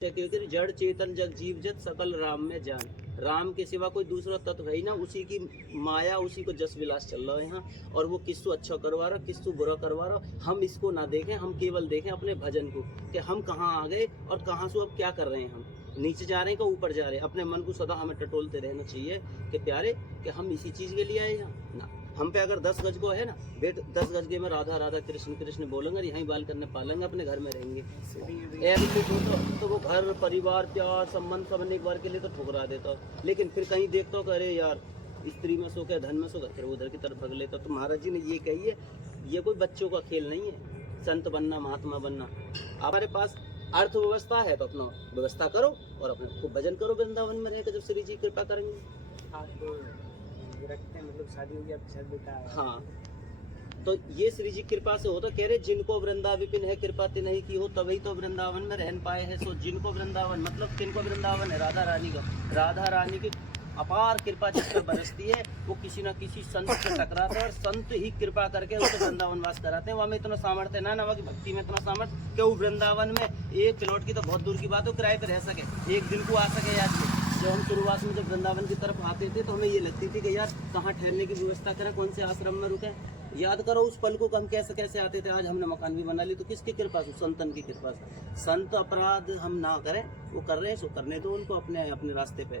जड़ चेतन जग जीव जत सकल राम में जान। राम के सिवा कोई दूसरा तत्व है ही ना, उसी की माया, उसी को जस विलास चल रहा है यहाँ। और वो किसको अच्छा करवा रहा, किसको बुरा करवा रहा, हम इसको ना देखें, हम केवल देखें अपने भजन को कि हम कहाँ आ गए और कहाँ से अब क्या कर रहे हैं। हम नीचे जा रहे हैं कि ऊपर जा रहे हैं। अपने मन को सदा हमें टटोलते रहना चाहिए कि प्यारे कि हम इसी चीज़ के लिए आए हैं ना। हम पे अगर 10 गज को है ना बेट, 10 गज के में राधा राधा कृष्ण कृष्ण बोलेंगे, यहीं बाल करने पालेंगे, अपने घर में रहेंगे। तो वो घर परिवार प्यार संबंध सब एक बार के लिए तो ठुकरा देता, लेकिन फिर कहीं देखता हो अरे यार स्त्री में सो के धन में सो, फिर उधर की तरफ भग लेता। तो महाराज जी ने ये कही है, ये कोई बच्चों का खेल नहीं है। संत बनना, महात्मा बनना, हमारे पास अर्थव्यवस्था है तो अपना व्यवस्था करो और अपने खूब भजन करो वृंदावन में रहकर, जब श्री जी कृपा करेंगे। आप रखते हैं मतलब शादी हो गया, शादी बेटा है। हाँ, तो ये श्री जी कृपा से होता। कह रहे जिनको वृंदा विपिन है कृपा ते नहीं की हो, तभी तो वृंदावन में रहन पाए हैं। सो जिनको वृंदावन मतलब किनको वृंदावन है, राधा रानी का। राधा रानी की अपार कृपा जिस पर बरसती है, वो किसी न किसी संत से टकराते हैं और संत ही कृपा करके उसे वृंदावन वास कराते हैं। वहाँ में इतना सामर्थ्य ना वहाँ की भक्ति में इतना सामर्थ्य कि वो वृंदावन में एक प्लॉट की तो बहुत दूर की बात हो, किराए पे रह सके, एक दिन को आ सके। याद जब हम शुरुआत में जब वृंदावन की तरफ आते थे तो हमें ये लगती थी कि यार कहाँ ठहरने की व्यवस्था करें, कौन से आश्रम में रुके। याद करो उस पल को हम कैसे कैसे आते थे। आज हमने मकान भी बना ली तो किसकी कृपा से? संतन की कृपा से। संत अपराध हम ना करें, वो कर रहे हैं सो करने दो उनको, अपने अपने रास्ते पे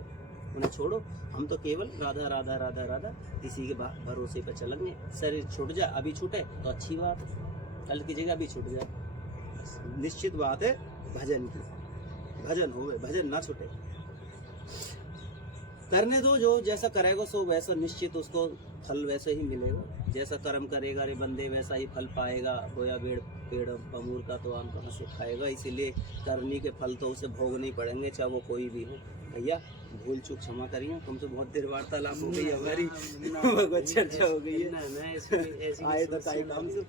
उन्हें छोड़ो। हम तो केवल राधा राधा राधा राधा इसी के भरोसे पे चलेंगे। शरीर छूट जाए, अभी छूटे तो अच्छी बात है, कल की जगह अभी छूट जाए, निश्चित बात है भजन की। भजन हो, भजन ना छूटे, करने दो। जो जैसा करेगा सो वैसा निश्चित उसको फल वैसे ही मिलेगा। जैसा कर्म करेगा रे बंदे वैसा ही फल पाएगा। बोया पेड़ बमूर का तो आम कहाँ से खाएगा। इसीलिए करनी के फल तो उसे भोगने ही पड़ेंगे, चाहे वो कोई भी हो। भैया भूल चूक क्षमा करिए, तुमसे बहुत देर वार्तालाप हो गई हमारी, बहुत चर्चा हो गई है। आए तो ताई काम से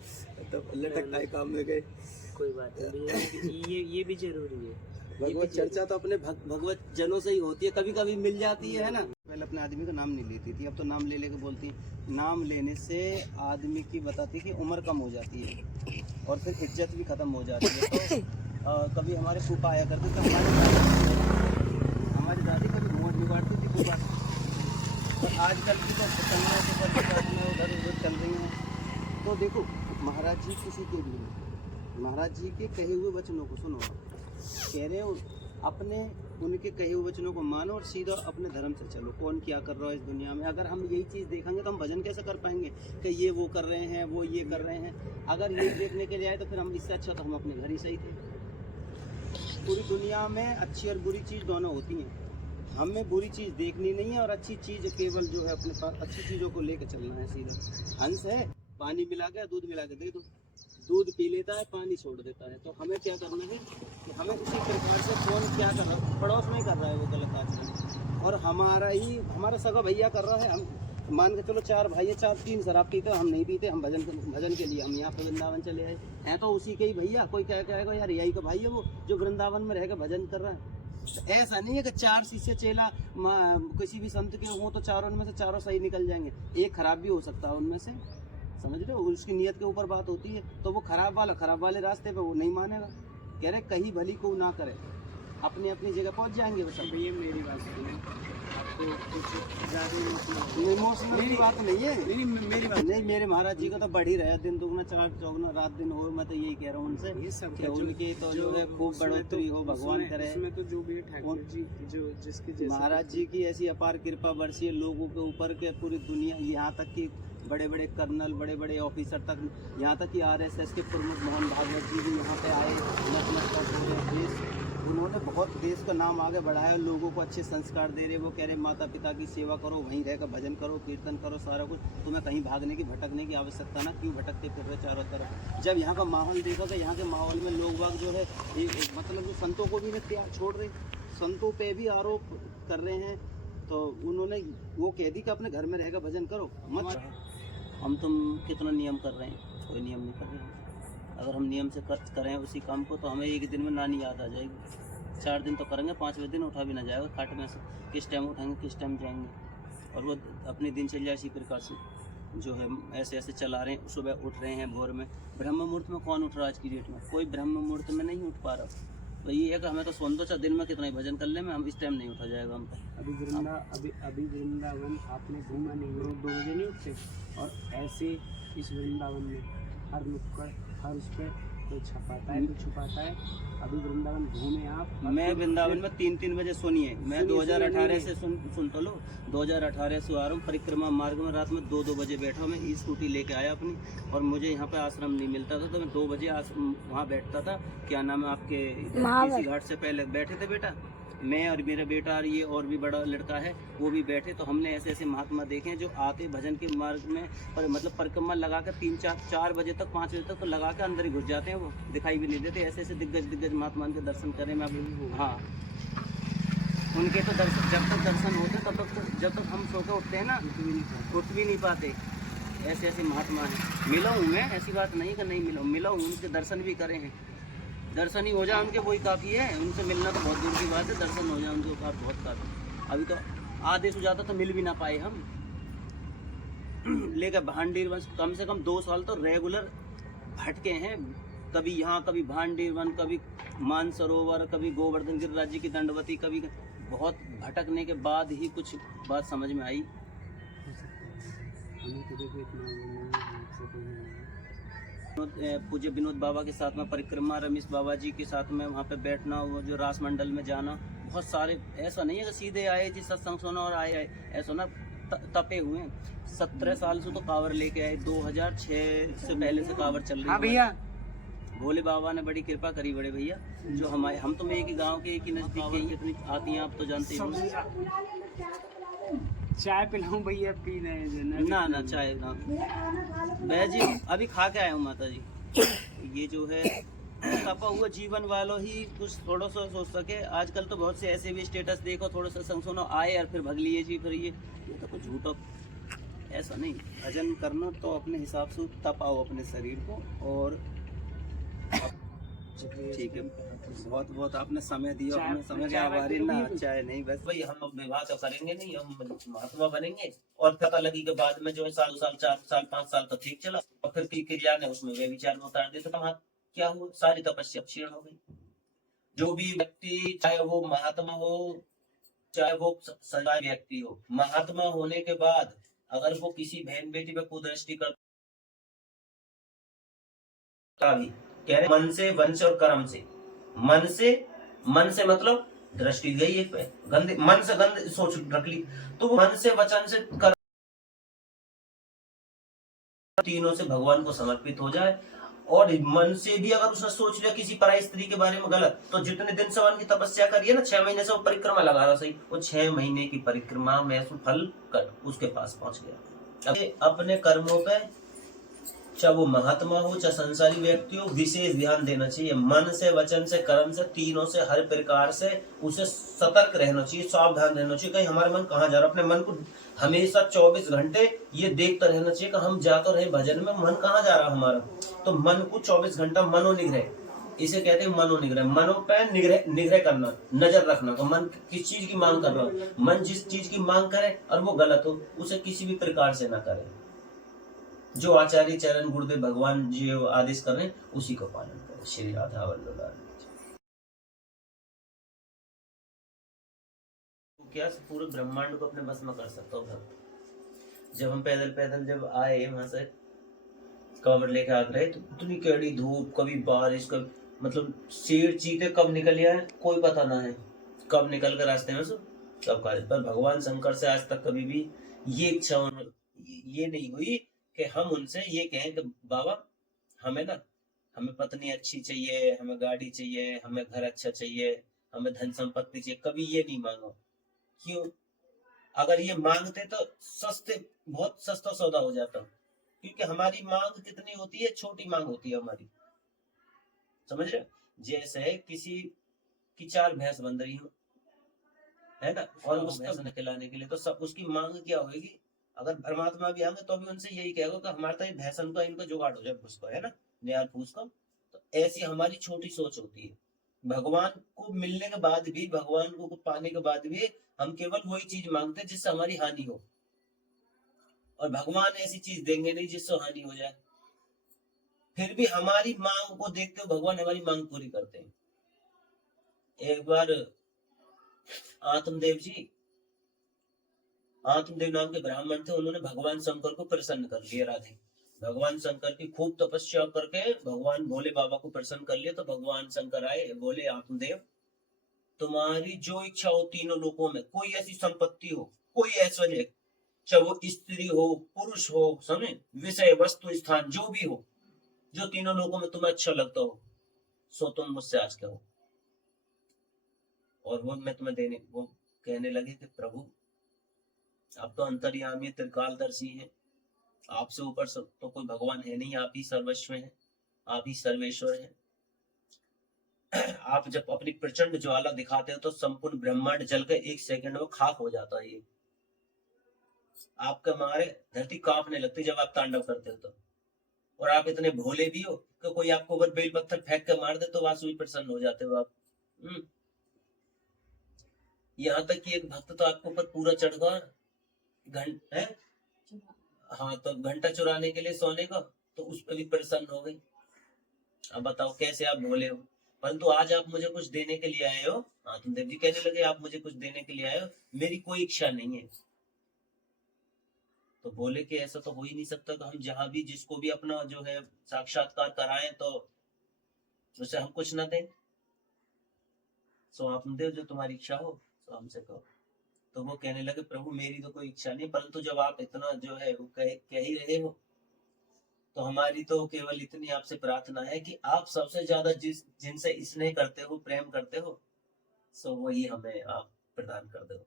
तो लटक ताई काम में गए, कोई बात नहीं, ये भी जरूरी है। भगवत चर्चा तो अपने भगवत जनों से ही होती है, कभी कभी मिल जाती है ना। पहले अपने आदमी का नाम नहीं लेती थी, अब तो नाम ले लेके बोलती है। नाम लेने से आदमी की बताती है कि उम्र कम हो जाती है और फिर इज्जत भी खत्म हो जाती है। तो कभी हमारे फूफा आया करते थे, हमारी दादी कभी मुँह बिगाड़ती थी फूफा। और आजकल की तो चलने के उधर उधर चल रही हैं। तो देखो महाराज जी किसी के भी नहीं, महाराज जी के कहे हुए वचनों को सुनो। कह रहे हो अपने उनके कहे हुए वचनों को मानो और सीधा अपने धर्म से चलो। कौन क्या कर रहा है इस दुनिया में, अगर हम यही चीज़ देखेंगे तो हम भजन कैसे कर पाएंगे कि ये वो कर रहे हैं, वो ये कर रहे हैं। अगर ये देखने के लिए आए तो फिर हम इससे अच्छा तो हम अपने घर ही सही थे। पूरी दुनिया में अच्छी और बुरी चीज़ दोनों होती हैं। हमें बुरी चीज़ देखनी नहीं है और अच्छी चीज़ केवल जो है अपने पास अच्छी चीज़ों को लेकर चलना है सीधा। हंस है, पानी मिला के दूध मिला के दे दो, दूध पी लेता है, पानी छोड़ देता है। तो हमें क्या करना है कि हमें उसी प्रकार से कौन क्या कर रहा है, पड़ोस में ही कर रहा है वो गलत आचरण, और हमारा सगा भैया कर रहा है। हम मान के चलो 4 भाई 3 शराब पीते, हम नहीं पीते, हम भजन के लिए हम यहाँ पे वृंदावन चले आए हैं। तो उसी के ही भैया, कोई क्या कहेगा यार यही का भाई है वो जो वृंदावन में रहकर भजन कर रहा है। तो ऐसा नहीं है कि 4 शिष्य चेला किसी भी संत के हो तो चारों में से चारों सही निकल जाएंगे, एक खराब भी हो सकता है उनमें से। समझ रहे हो, उसकी नियत के ऊपर बात होती है। तो वो खराब वाले रास्ते पे वो नहीं मानेगा। कह रहे कहीं भली को ना करे, अपनी अपनी जगह पहुंच जाएंगे। वो सब भैया मेरी बात सुनो, आपको कुछ ज़्यादा इमोशनल की बात नहीं है। मेरी बात नहीं, मेरे महाराज जी का तो बढ़ ही रहा है, दिन दुगना 4 चौगुना रात दिन हो। मैं तो यही कह रहा हूँ उनसे, ये सब कि उनकी तो जो है खूब बढ़ोतरी हो, भगवान करे। इसमें तो जो भी ठाकुर जी जो जिसकी महाराज जी की ऐसी अपार कृपा बरसी है लोगों के ऊपर के, पूरी दुनिया, यहाँ तक कि बड़े बड़े कर्नल, बड़े बड़े ऑफिसर तक, यहाँ तक कि RSS के प्रमुख मोहन भागवत जी भी यहाँ पे आए। नतमस्तक हो रहे देश, उन्होंने बहुत देश का नाम आगे बढ़ाया, लोगों को अच्छे संस्कार दे रहे। वो कह रहे माता पिता की सेवा करो, वहीं रहकर भजन करो, कीर्तन करो, सारा कुछ। तुम्हें कहीं भागने की भटकने की आवश्यकता ना, क्यों भटकते फिर रहे चारों तरफ। जब यहाँ का माहौल देखोगे, यहाँ के माहौल में लोग बाग जो है मतलब जो संतों को भी नहीं छोड़ रहे, संतों पे भी आरोप कर रहे हैं। तो उन्होंने वो कह दी कि अपने घर में रहकर भजन करो मत। हम तुम कितना नियम कर रहे हैं, कोई नियम नहीं कर रहे हैं। अगर हम नियम से करें उसी काम को तो हमें एक दिन में नानी याद आ जाएगी। 4 दिन तो करेंगे, 5वें दिन उठा भी ना जाएगा खाट में से। किस टाइम उठाएंगे, किस टाइम जाएंगे। और वो अपनी दिनचर्या इसी प्रकार से जो है ऐसे ऐसे चला रहे हैं। सुबह उठ रहे हैं भोर में, ब्रह्म मुहूर्त में कौन उठ रहा है आज की डेट में? कोई ब्रह्म मुहूर्त में नहीं उठ पा रहा। तो ये है कि हमें तो सोन दो, चाहे दिन में कितना ही भजन कर ले, में हम इस टाइम नहीं उठा जाएगा हम तो। अभी वृंदावन आपने घूमा नहीं, लोग 2 बजे नहीं उठते। और ऐसे इस वृंदावन में हर नुक्कड़, हर उस पर कोई छपाता है, कोई छुपाता है। अभी वृंदावन घूमे आप। मैं वृंदावन में 3-3 बजे सुनिए, मैं 2018 से सुन तो लो, 2018 से आ रहा हूँ परिक्रमा मार्ग में, रात में 2-2 बजे बैठा, मैं ई स्कूटी लेके आया अपनी, और मुझे यहाँ पे आश्रम नहीं मिलता था, तो मैं 2 बजे वहाँ बैठता था। क्या नाम है आपके, केसी घाट से पहले बैठे थे बेटा, मैं और मेरा बेटा और ये और भी बड़ा लड़का है, वो भी बैठे। तो हमने ऐसे ऐसे महात्मा देखे हैं जो आते भजन के मार्ग में मतलब परिक्रमा लगा कर 3-4 बजे तक, 5 बजे तक तो लगा के अंदर ही घुस जाते हैं, वो दिखाई भी नहीं देते। ऐसे ऐसे दिग्गज महात्मा के दर्शन करें मैं अब। हाँ, उनके तो दर्शन, जब तक दर्शन होते तब तक, जब तक हम सो के उठते हैं ना, उठ भी नहीं पाते। ऐसे ऐसे महात्मा हैं, मिला हूँ मैं, ऐसी बात नहीं कि नहीं मिला हूँ, उनके दर्शन भी करे हैं। दर्शन ही हो जाए उनके, वही काफ़ी है। उनसे मिलना तो बहुत दूर की बात है, दर्शन हो जाए उनके साथ बहुत काफ़ी। अभी तो आदेश हो जाता तो मिल भी ना पाए हम। लेकर भांडीर वन कम से कम 2 साल तो रेगुलर भटके हैं, कभी यहाँ, कभी भांडीर वन, कभी मानसरोवर, कभी गोवर्धन गिरिराज जी की दंडवती, कभी बहुत भटकने के बाद ही कुछ बात समझ में आई। हमें तो देखो इतना पूज्य विनोद बाबा के साथ में परिक्रमा, रमेश बाबा जी के साथ में वहाँ पे बैठना, वो जो रास मंडल में जाना, बहुत सारे, ऐसा नहीं है कि सीधे आए जी सत्संग सुना और आए, ऐसा ना, तपे हुए। 17 साल से तो कांवर लेके आए, 2006 से पहले से कांवर चल रही है। हाँ भैया, भोले बाबा ने बड़ी कृपा करी बड़े भैया, जो हमारे, हम तो एक ही गाँव के, एक ही नजदीक के, कितनी आती हैं आप तो जानते हो। चाय पिलाऊं भैया, पी रहे हैं ना चाय ना भैया जी, अभी खा के आया हूँ माता जी। ये जो है तपा हुआ जीवन वालों ही कुछ थोड़ा सा सोच सके। आजकल तो बहुत से ऐसे भी स्टेटस देखो, थोड़ा सा संग सुनो आए और फिर भग लिए जी, फिर ये तो कुछ झूठा, ऐसा नहीं। भजन करना तो अपने हिसाब से तपाओ अपने शरीर को। और ठीक है, बहुत बहुत आपने समय दिया, अपने समय के आभारी ना। चाहे नहीं, बस भाई हम अब विवाह तो करेंगे नहीं, हम महात्मा बनेंगे, और पता लगी के बाद में जो है 4 साल 5 साल तो ठीक चला, और फिर की क्रिया ने उसमें वे विचार में उतार दिया, तो क्या हुआ, सारी तपस्या क्षीण हो गई। जो भी व्यक्ति, चाहे वो महात्मा हो, चाहे वो सच्चा व्यक्ति हो, महात्मा होने के बाद अगर वो किसी बहन बेटी पे कुदृष्टि करता भी, कह रहे मन से, वंश और कर्म से। मन से मतलब दृष्टि गई एक पे, गंदे मन से गंद सोच रख ली, तो मन से, वचन से, कर्म, तीनों से भगवान को समर्पित हो जाए। और मन से भी अगर उसने सोच लिया किसी पराई स्त्री के बारे में गलत, तो जितने दिन से वन की तपस्या करिए ना, 6 महीने से वो परिक्रमा लगा रहा, सही, वो 6 महीने की परिक्रमा में फल कर उसके पास पहुंच गया। अपने कर्मों पे, चाहे वो महात्मा हो चाहे संसारी व्यक्ति हो, विशेष ध्यान देना चाहिए। मन से, वचन से, कर्म से, तीनों से हर प्रकार से उसे सतर्क रहना चाहिए, सावधान रहना चाहिए, कहीं हमारा मन कहाँ जा रहा है। अपने मन को हमेशा 24 घंटे ये देखता रहना चाहिए कि हम जा तो रहे भजन में, मन कहाँ जा रहा है हमारा। तो मन को 24 घंटा मनोनिग्रह, इसे कहते हैं मनोनिग्रह, मनो पे निग्रह करना, नजर रखना, तो मन किस चीज की मांग कर रहा हो। मन जिस चीज की मांग करे और वो गलत हो, उसे किसी भी प्रकार से ना करे। जो आचार्य चरण गुरुदेव भगवान जी आदेश कर रहे हैं उसी को पालन करें। श्री राधा वल्लभ। क्या पूरे ब्रह्मांड को अपने बस में कर सकता हूँ भक्त। जब हम पैदल जब आए वहां से कांवड़ लेके आ रहे, तो इतनी कड़ी धूप, कभी बारिश, कभी मतलब शेर चीते कब निकल आए कोई पता ना है, कब निकल कर रास्ते में कब कार्य। पर भगवान शंकर से आज तक कभी भी ये इच्छा ये नहीं हुई कि हम उनसे ये कहें कि बाबा हमें पत्नी अच्छी चाहिए, हमें गाड़ी चाहिए, हमें घर अच्छा चाहिए, हमें धन संपत्ति चाहिए, कभी ये नहीं मांगो। क्यों? अगर ये मांगते तो बहुत सस्ता सौदा हो जाता, क्योंकि हमारी मांग कितनी होती है, छोटी मांग होती है हमारी, समझ रहे? जैसे किसी की 4 भैंस बन रही हो, है ना, और उसको खिलाने के लिए तो सब उसकी मांग क्या होगी। अगर परमात्मा भी आएंगे तो भी उनसे यही कहेगा कि हमारे तो भैंसन का इनका जुगाड़ हो जाए, उसको, है ना, न्याय पूछ का। तो ऐसी हमारी छोटी सोच होती है। भगवान को मिलने के बाद भी, भगवान को पाने के बाद भी हम केवल वही चीज मांगते हैं जिससे हमारी हानि हो, और भगवान ऐसी चीज देंगे नहीं जिससे हानि हो जाए। फिर भी हमारी मांग को देखते हुए भगवान हमारी मांग पूरी करते हैं। एक बार आत्मदेव नाम के ब्राह्मण थे, उन्होंने भगवान शंकर को प्रसन्न कर लिया। राधे भगवान शंकर की खूब तपस्या करके भगवान भोले बाबा को प्रसन्न कर लिया। तो भगवान शंकर आए, बोले आत्मदेव तुम्हारी जो इच्छा हो तीनों लोकों में, कोई ऐसी संपत्ति हो, कोई ऐश्वर्य, चाहे वो स्त्री हो पुरुष हो, समझे, विषय वस्तु स्थान जो भी हो, जो तीनों लोगों में तुम्हें अच्छा लगता हो, सो तुम मुझसे आज कहो और वो मैं तुम्हें देने। वो कहने लगे कि प्रभु आप तो अंतर्यामी त्रिकालदर्शी हैं, आपसे ऊपर सब तो कोई भगवान है नहीं, आप ही सर्वस्व हैं, आप ही सर्वेश्वर हैं। आप जब अपनी प्रचंड ज्वाला दिखाते हो तो संपूर्ण ब्रह्मांड जल के 1 सेकंड में खाक हो जाता है। ये आपके मारे धरती कांपने लगती जब आप तांडव करते हो तो। और आप इतने भोले भी हो कि कोई आपको ऊपर बेल पत्थर फेंक के मार दे तो वासु भी प्रसन्न हो जाते हो आप। यहाँ तक कि एक भक्त तो आपके ऊपर पूरा चढ़ गया है, हाँ, तो घंटा चुराने के लिए सोने का, तो उस पर भी प्रसन्न हो गई। अब बताओ कैसे आप भोले हो। परंतु आज आप मुझे कुछ देने के लिए आए हो। आत्मदेव जी कहने लगे आप मुझे कुछ देने के लिए आए हो, मेरी कोई इच्छा नहीं है। तो बोले कि ऐसा तो हो ही नहीं सकता कि हम जहां भी जिसको भी अपना जो है साक्षात्कार कराएं तो उसे हम कुछ ना दें। सो आत्मदेव जो तुम्हारी इच्छा हो तो हमसे कहो। तो वो कहने लगे प्रभु मेरी तो कोई इच्छा नहीं, परंतु जब आप इतना जो है वो कह ही रहे हो तो हमारी तो केवल इतनी आपसे प्रार्थना है कि आप सबसे ज्यादा जिनसे स्नेह करते हो, प्रेम करते हो, सो वही हमें आप प्रदान कर दो।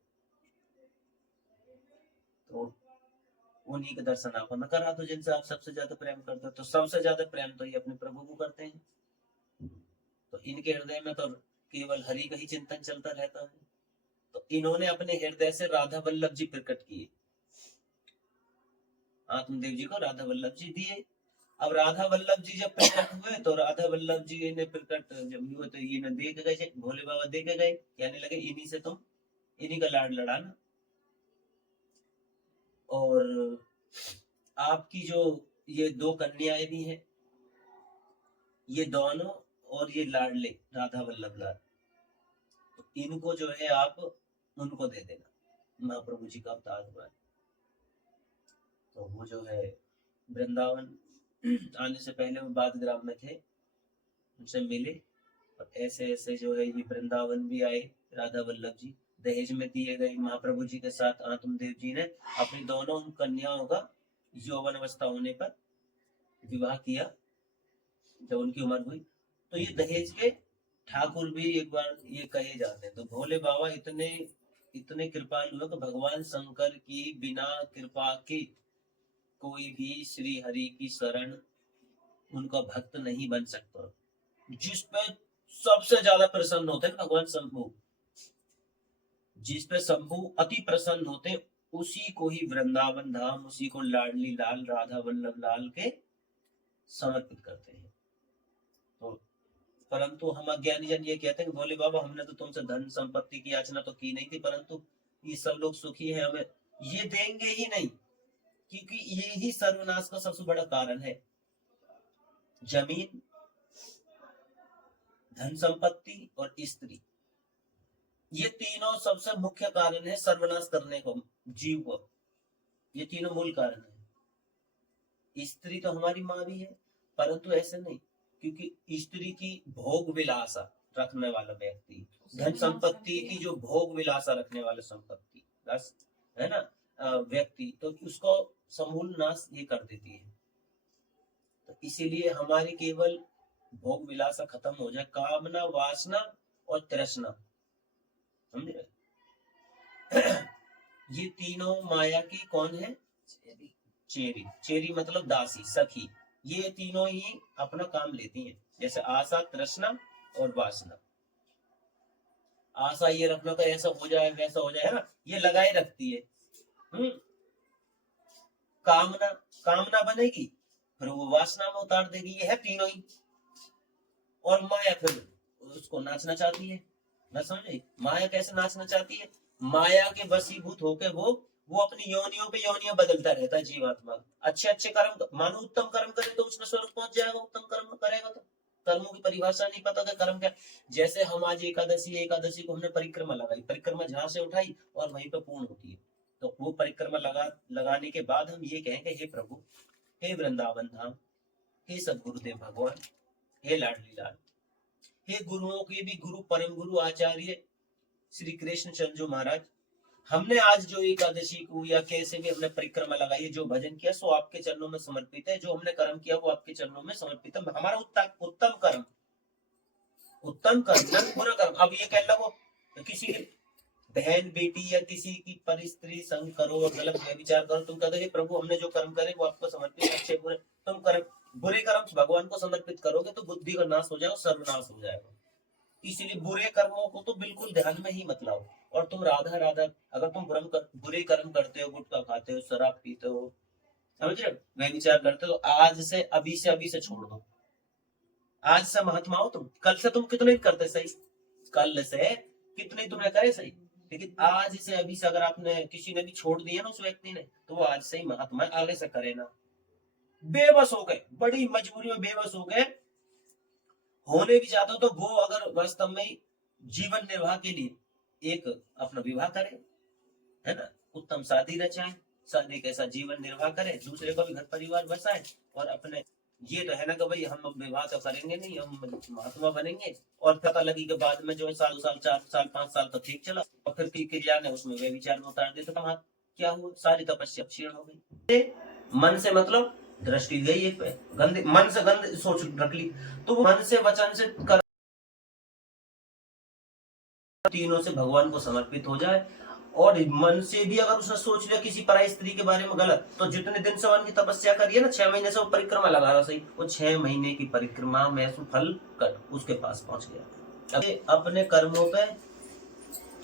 तो उन्हीं के दर्शन आप हमें करा दो जिनसे आप सबसे ज्यादा प्रेम करते हो। तो सबसे ज्यादा प्रेम तो ये अपने प्रभु को करते हैं। तो इनके हृदय में तो केवल हरि का ही चिंतन चलता रहता है। तो इन्होंने अपने हृदय से राधा वल्लभ जी प्रकट किए, आत्मदेव जी को राधा वल्लभ जी दिए। अब राधा वल्लभ जी जब प्रकट हुए तो राधा वल्लभ जी ने प्रकट जब हुए तो ये दे के गए, भोले बाबा दे के गए, कहने लगे इन्हीं से तुम इन्हीं का लाड लड़ाना। और आपकी जो ये 2 कन्याएं भी हैं, ये दोनों और ये लाडले राधा वल्लभ लाल, तो इनको जो है आप उनको दे देना। महाप्रभु जी का अवतार हुआ है। तो वो जो है वृंदावन आने से पहले वो बादग्राम में थे, उनसे मिले और ऐसे ऐसे जो है ये वृंदावन भी आए राधा वल्लभ जी, दहेज में दिए गए। महाप्रभु जी के साथ आत्मदेव जी ने अपनी दोनों उन कन्याओं का यौवन अवस्था होने पर विवाह किया जब उनकी उम्र हुई। तो ये दहेज के ठाकुर भी एक बार ये कहे जाते हैं। तो भोले बाबा इतने कृपालु है कि भगवान शंकर की बिना कृपा के कोई भी श्री हरि की शरण उनका भक्त नहीं बन सकता। जिस पे सबसे ज्यादा प्रसन्न होते हैं भगवान शंभु, जिस पे शंभु अति प्रसन्न होते हैं, उसी को ही वृंदावन धाम, उसी को लाडली लाल राधा वल्लभ लाल के समर्पित करते हैं। तो परंतु हम अज्ञानी जन ये कहते हैं कि भोले बाबा हमने तो तुमसे धन संपत्ति की याचना तो की नहीं थी, परंतु ये सब लोग सुखी हैं, हमें ये देंगे ही नहीं, क्योंकि ये ही सर्वनाश का सबसे बड़ा कारण है। जमीन, धन संपत्ति और स्त्री, ये तीनों सबसे मुख्य कारण है सर्वनाश करने को जीव को। ये तीनों मूल कारण है। स्त्री तो हमारी माँ भी है, परंतु ऐसे नहीं, क्योंकि स्त्री की भोग विलासा रखने वाला व्यक्ति, धन संपत्ति की जो भोग विलासा रखने वाला संपत्ति है ना व्यक्ति, तो उसको समूल नाश ये कर देती है। तो इसीलिए हमारी केवल भोग विलासा खत्म हो जाए, कामना, वासना और तृष्णा, समझे। ये तीनों माया की कौन है? चेरी। चेरी मतलब दासी, सखी। ये तीनों ही अपना काम लेती हैं, जैसे आशा, तृष्णा और वासना। आशा ये रखना का ऐसा हो जाए वैसा हो जाए, है ना, ये लगाए रखती है। कामना बनेगी फिर वो वासना में उतार देगी, ये है तीनों ही। और माया फिर उसको नाचना चाहती है, ना समझे। माया कैसे नाचना चाहती है? माया के वशीभूत होकर वो अपनी योनियों पे योनियां बदलता रहता है जीवात्मा। अच्छे कर्म, मानो उत्तम कर्म करे तो उसने स्वर्ग पहुंच जाएगा, उत्तम कर्म करेगा तो कर्मों की परिभाषा नहीं पता कि कर्म क्या। जैसे हम आज एकादशी को हमने परिक्रमा लगाई, परिक्रमा जहां से उठाई और वहीं पे पूर्ण होती है। तो वो परिक्रमा लगाने के बाद हम ये कहें कि हे प्रभु, हे वृंदावन धाम, हे सदगुरुदेव भगवान, हे लाडली लाल, हे गुरुओं के भी गुरु, परम गुरु आचार्य श्री कृष्ण चंद्र महाराज, हमने आज जो एकादशी को या कैसे भी हमने परिक्रमा लगाई, जो भजन किया सो आपके चरणों में समर्पित है, जो हमने कर्म किया वो आपके चरणों में समर्पित है। हमारा उत्तम कर्म बुरा कर्म। अब ये कह लगो किसी की बहन बेटी या किसी की परिस्त्री संग करो और गलत व्यभिचार करो, तुम कहते प्रभु हमने जो कर्म करे वो आपको समर्पित, अच्छे बुरे तुम कर्म बुरे कर्म भगवान को समर्पित करोगे तो बुद्धि का नाश हो जाएगा, सर्वनाश हो जाएगा। इसलिए बुरे कर्मों को तो बिल्कुल ध्यान में ही मत लाओ। और तुम राधा अगर तुम बुरे कर्म करते हो, गुटखा खाते हो, शराब पीते हो, समझ रहे हो, व्यभिचार करते हो, तो आज से अभी से छोड़ दो। आज से महात्मा हो तुम, कल से तुम कितने करते सही, कल से कितने तुमने करे सही, लेकिन आज से अभी से अगर आपने किसी ने भी छोड़ दिया ना उस व्यक्ति ने, तो वो आज से ही महात्मा, आगे से करे ना। बेबस हो गए, बड़ी मजबूरी में बेबस हो गए, होने भी चाहते हो तो वो अगर वास्तव में जीवन निर्वाह के लिए एक अपना विवाह करे, है ना, उत्तम शादी रचाए, शादी के साथ जीवन निर्वाह करे, दूसरे को भी घर परिवार बसाए, और अपने ये तो है ना कि भाई हम विवाह तो करेंगे नहीं, हम महात्मा बनेंगे, और पता लगी के बाद में जो है 4 साल 5 साल तो ठीक चला, और फिर की क्रिया ने उसमें वे विचार में उतार दिया, तो क्या हुआ, सारी तपस्या क्षीण हो गई। मन से मतलब दृष्टि गई एक पे, गंदे मन से गंद सोच रख ली, तो मन से वचन से कर तीनों से भगवान को समर्पित हो जाए। और मन से भी अगर उसने सोच लिया किसी पराई स्त्री के बारे में गलत, तो जितने दिन से वन की तपस्या करिए ना, 6 महीने से वो परिक्रमा लगा रहा सही, वो 6 महीने की परिक्रमा में सुफल कर उसके पास पहुंच गया। अपने कर्मों पे,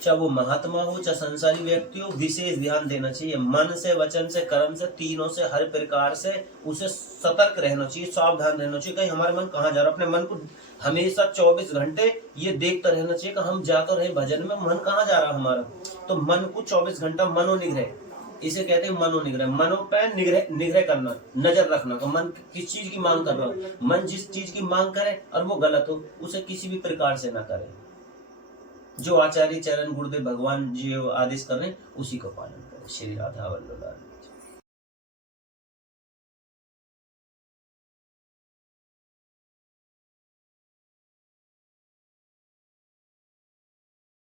चाहे वो महात्मा हो चाहे संसारी व्यक्ति हो, विशेष ध्यान देना चाहिए। मन से, वचन से, कर्म से, तीनों से हर प्रकार से उसे सतर्क रहना चाहिए, सावधान रहना चाहिए, कहीं हमारा मन कहाँ जा रहा है। अपने मन को हमेशा 24 घंटे ये देखता रहना चाहिए कि हम जाकर रहे भजन में, मन कहाँ जा रहा हमारा। तो मन को 24 घंटा मनोनिग्रह, इसे कहते हैं मनोनिग्रह, मनो पे निग्रह करना, नजर रखना कि मन किस चीज की मांग कर रहा हो। मन जिस चीज की मांग करे और वो गलत हो, उसे किसी भी प्रकार से ना करे। जो आचार्य चरण गुरुदेव भगवान जी आदेश कर रहे हैं उसी को पालन करें। श्री राधा वल्लभ।